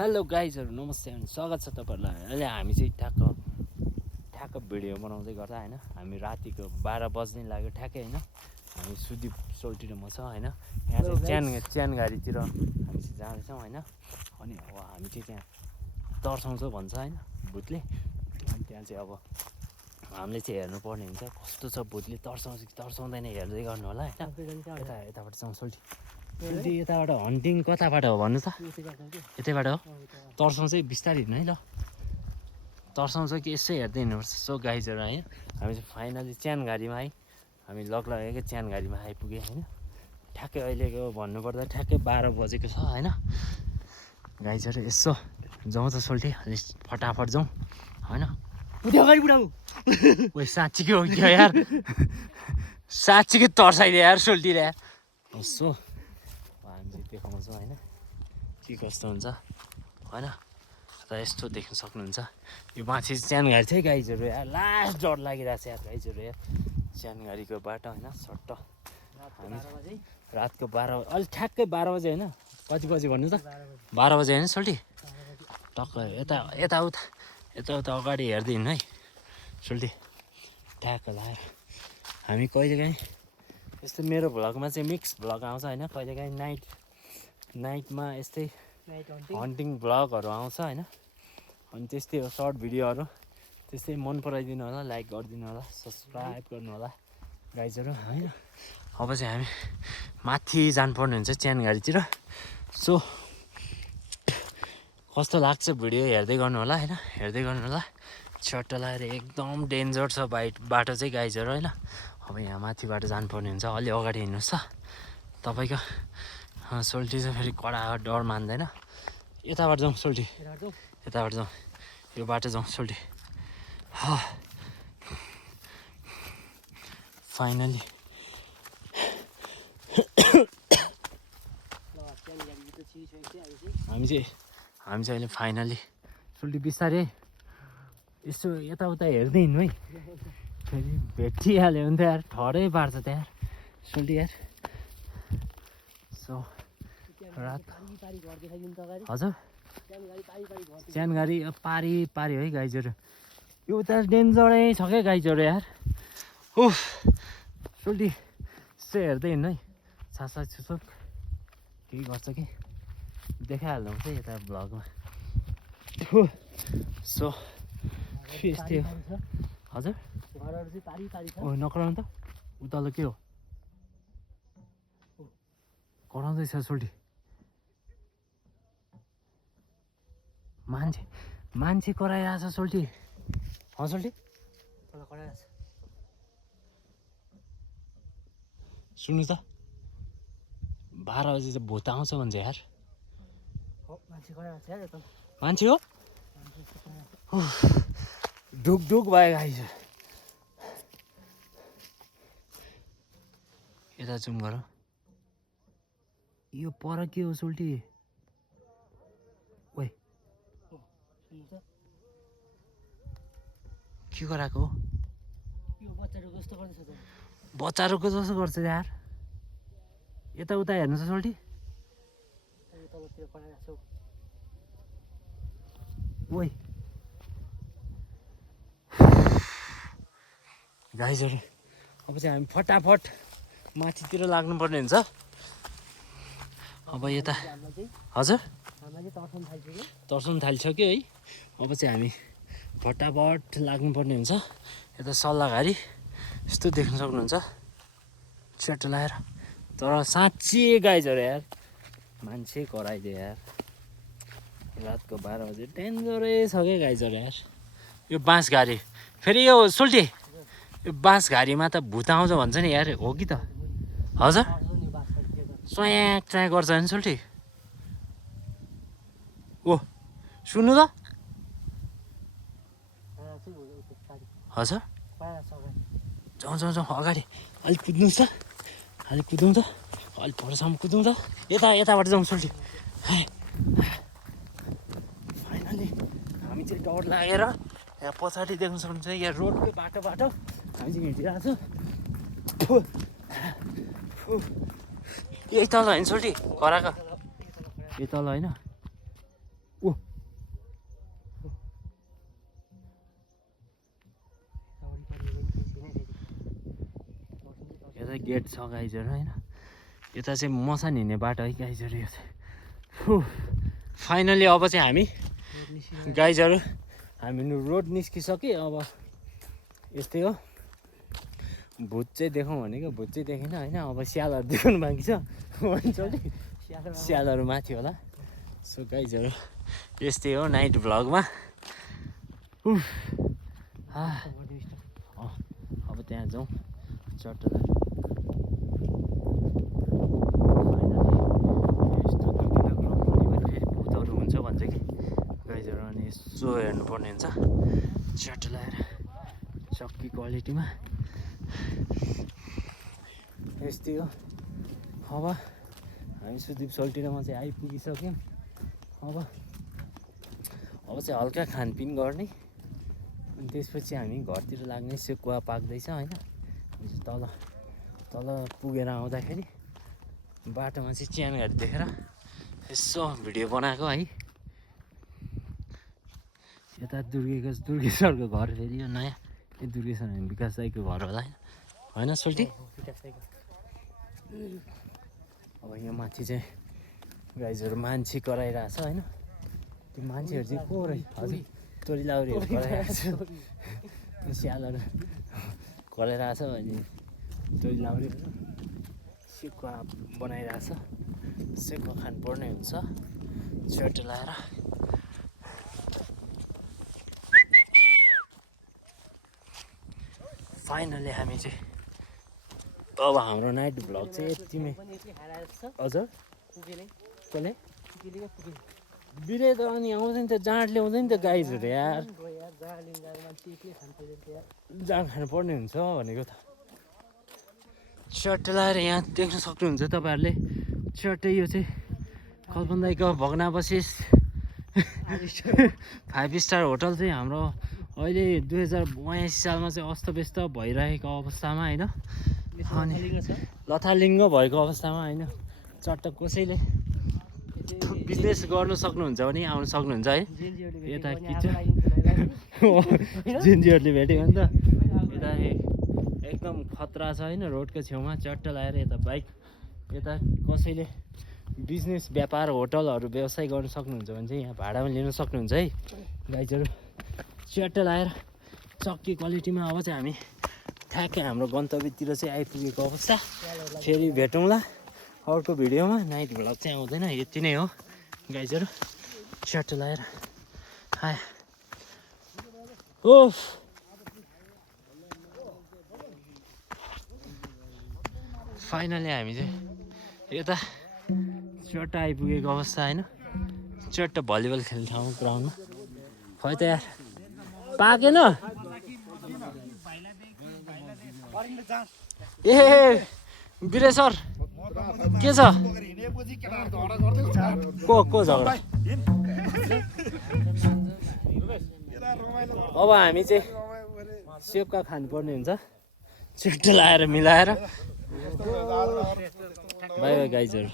Hello गाइजहरू नमस्ते अनि स्वागत छ तपाईँहरूलाई। अहिले हामी चाहिँ ठ्याक्क भिडियो बनाउँदै गर्दा होइन, हामी रातिको 12 बज्ने लाग्यो ठ्याक्कै होइन। हामी सुदीप सोल्टी र म छ होइन। यहाँ चाहिँ च्यानघारीतिर हामी चाहिँ जाँदैछौँ होइन। अनि अब हामी चाहिँ त्यहाँ तर्साउँछ भन्छ होइन भूतले। अनि त्यहाँ चाहिँ अब हामीले चाहिँ हेर्नुपर्ने हुन्छ कस्तो छ, भूतले तर्साउँछ कि तर्साउँदैन हेर्दै गर्नु होला होइन। यताबाट जाउँ सोल्टी, यताबाट हन्टिङ कताबाट हो भन्नु त? यतैबाट हो। तर्साउँछ बिस्तारै हिँड्नु है ल, तर्साउँछ कि यसै हेर्दै हिँड्नुपर्छ। सो गाइजहरू है, हामी चाहिँ फाइनली च्यानघारीमा है, हामी लगेकै च्यानघारीमा आइपुग्यो होइन। ठ्याक्कै अहिलेको भन्नुपर्दा ठ्याक्कै 12 बजेको छ होइन। गाइजहरू यसो जाउँ त सोल्टी, अलिक फटाफट जाउँ होइन। ओइ साँच्चीकै हो क्या यार, साँच्चीकै तर्साइदियो यार सोल्टीले यार। यसो हामी चाहिँ देखाउँछौँ होइन के कस्तो हुन्छ होइन। र यस्तो देख्न सक्नुहुन्छ यो माथि च्यानघारी चाहिँ गाइजहरू यार, लास्ट डर लागिरहेको छ यार गाइजहरू यार। च्यानघारीको बाटो होइन सट्ट हामी रातको 12 अलि ठ्याक्कै 12 बजे होइन। कति बजे भन्नु त? 12 बजे होइन सोल्टी? टक्क यताउता अगाडि हेर्दै हिँड्नु है सोल्टी। ठ्याक्क लगाएर हामी कहिलेकाहीँ यस्तो मेरो भ्लगमा चाहिँ मिक्स भ्लग आउँछ होइन। कहिलेकाहीँ नाइटमा यस्तै हन्टिङ भ्लगहरू आउँछ होइन। अनि त्यस्तै हो सर्ट भिडियोहरू। त्यस्तै मन पराइदिनु होला, लाइक गरिदिनु होला, सब्सक्राइब गर्नु होला गाइजहरू होइन। अब चाहिँ हामी माथि जानुपर्ने हुन्छ च्यानघारीतिर। सो कस्तो लाग्छ भिडियो हेर्दै गर्नु होला होइन, हेर्दै गर्नु होला। छट्ट लगाएर एकदम डेन्जर छ बाटो चाहिँ गाइजहरू होइन। अब यहाँ माथिबाट जानुपर्ने हुन्छ, अलि अगाडि हिँड्नुहोस् त तपाईँको। सोल्टी चाहिँ फेरि कडा डर मान्दैन। यताबाट जाउँ सोल्टी, यताबाट जाउँ, यो बाटो जाउँ सोल्टी। फाइनली हामी चाहिँ अहिले फाइनली सोल्टी बिस्तारै यसो यताउता हेर्दै हिँड्नु है, फेरि भेटिहाल्यो भने त यार ठहरै पार्छ त यार सोल्टी यार। सो रात हजुर च्यानघारी पारी है गाइजहरू। यो त डेन्जरै छ क्या गाइजहरू यार। उफ सोल्टी यसो हेर्दै हिँड्नु है, छासा छुसुक केही गर्छ कि देखाइहाल्नु हुन्छ यता भ्लगमा। सो यस्तै हो हजुर। ओ नकराउनु त, उतालो के हो कराउँदैछ सोल्टी? मान्छे कराइरहेछ सोल्टी। सोल्टी सुन्नु त, 12 बजी चाहिँ भूत आउँछ भन्छ यार। मान्छे हो ढुक भयो गाइस। यता जुम गर, यो पर के हो सोल्टी? ओइ के गराएको हो? बच्चाहरूको जस्तो गर्छ यार। यताउता हेर्नु छ सोल्टी। ओइ गाइजहरू अब चाहिँ हामी फटाफट माथितिर लाग्नुपर्ने हुन्छ। अब यता हजुर तर्साउनु थालिसक्यो है। अब चाहिँ हामी फटाफट लाग्नुपर्ने हुन्छ यता सल्लाहघारी। यस्तो देख्न सक्नुहुन्छ च्याट लगाएर। तर साँच्ची गाइजहरू यार मान्छे कराइदियो यार। रातको 12 बजे डेन्जरै छ क्या गाइजहरू यार। यो बाँसघारी फेरि यो सोल्टी, यो बाँसघारीमा त भूत आउँछ भन्छ नि यार, हो कि त? हजुर च्वायाक गर्छ नि सोल्टी। ओ सुन्नु त हजुर। जाउँ अगाडि अलिक कुद्नुहोस् त, अलिक कुदौँ त, अलिक परसम्म कुदौँ त। यताबाट जाउँ सोल्टी। फाइनली हामी चाहिँ डर लागेर यहाँ पछाडि देख्न सक्नुहुन्छ यहाँ रोडको बाटो हामी चाहिँ हिँडिरहेको छौँ। यही तल होइन सोल्टी, कराएको यही तल होइन। ओ यता गेट छ गाइजहरू होइन यता चाहिँ मसान हिँड्ने बाटो है गाइजहरू यो चाहिँ फाइनली अब चाहिँ हामी गाइजहरू हामी रोड निस्किसक्यो अब यस्तै हो भुत चाहिँ देखाउँ भनेको भुत चाहिँ देखेन होइन अब स्यालहरू देखाउनु बाँकी छ स्यालहरू माथि होला सो गाइजहरू यस्तै हो नाइट भ्लगमा अब त्यहाँ जाउँ चट्टला फेरि भूतहरू हुन्छ भन्छ कि गाइजहरू अनि यसो हेर्नुपर्ने हुन्छ चट्ट लगाएर चक्की क्वालिटीमा यस्तै हो अब हामी सुदीप सोल्टीमा चाहिँ आइपुगिसक्यौँ अब चाहिँ हल्का खानपिन गर्ने अनि त्यसपछि हामी घरतिर लाग्ने सेकुवा पाक्दैछ होइन तल पुगेर आउँदाखेरि बाटोमा चाहिँ चियान गाडी देखेर यसो भिडियो बनाएको है यता दुर्गेश्वरको घर फेरि यो नयाँ यो दुर्गेश्वर होइन विकास दाईको घर होला होइन सोल्टी अब यहाँ माथि चाहिँ गाइजहरू मान्छे कराइरहेछ होइन त्यो मान्छेहरू चाहिँ को रहेछ हजुर तोरी लाउरीहरू कराइरहेछ स्यालहरू कराइरहेछ अनि तोरी लाउरीहरू सेकुवा बनाइरहेछ सेकुवा खानुपर्ने हुन्छ चट लाएर फाइनली हामी चाहिँ अब हाम्रो नाइट भ्लग चाहिँ यतिमै हजुर कसले बिरे त अनि आउँदैन त जाँड ल्याउँदैन त गाइजहरू यार जाँड खानुपर्ने हुन्छ भनेको त चट्ट लाएर यहाँ देख्न सक्नुहुन्छ तपाईँहरूले चट्टै यो चाहिँ कल्पन दाईको भग्नावशेष 5 स्टार होटल चाहिँ हाम्रो अहिले 2082 सालमा चाहिँ अस्तव्यस्त भइरहेको अवस्थामा होइन अनि लथालिङ्ग भएको अवस्थामा होइन चट्ट कसैले बिजनेस गर्नु सक्नुहुन्छ भने आउनु सक्नुहुन्छ है यता किचन जेन्जीहरूले भेट्यो भने त यता एकदम खतरा छ होइन रोडको छेउमा चट्ट लगाएर यता बाइक यता कसैले बिजनेस व्यापार होटलहरू व्यवसाय गर्नु सक्नुहुन्छ भने चाहिँ यहाँ भाडामा लिन सक्नुहुन्छ है गाइजहरू चट्ट लगाएर चक्की क्वालिटीमा अब चाहिँ हामी ठ्याक्कै हाम्रो गन्तव्यतिर चाहिँ आइपुगेको अवस्था फेरि भेटौँला अर्को भिडियोमा नाइट भ्लग चाहिँ आउँदैन यति नै हो गाइजहरू चट्ट लगाएर ओफ फाइनली हामी चाहिँ यता चट्ट आइपुगेको अवस्था होइन चट्ट भलिबल खेल्ने ठाउँ ग्राउन्डमा खै त यार पाकेन ए बिरे सर के छ को झगडा अब हामी चाहिँ सेपका खानुपर्ने हुन्छ चट्ट लाएर मिलाएर बाई बाई गाइजहरू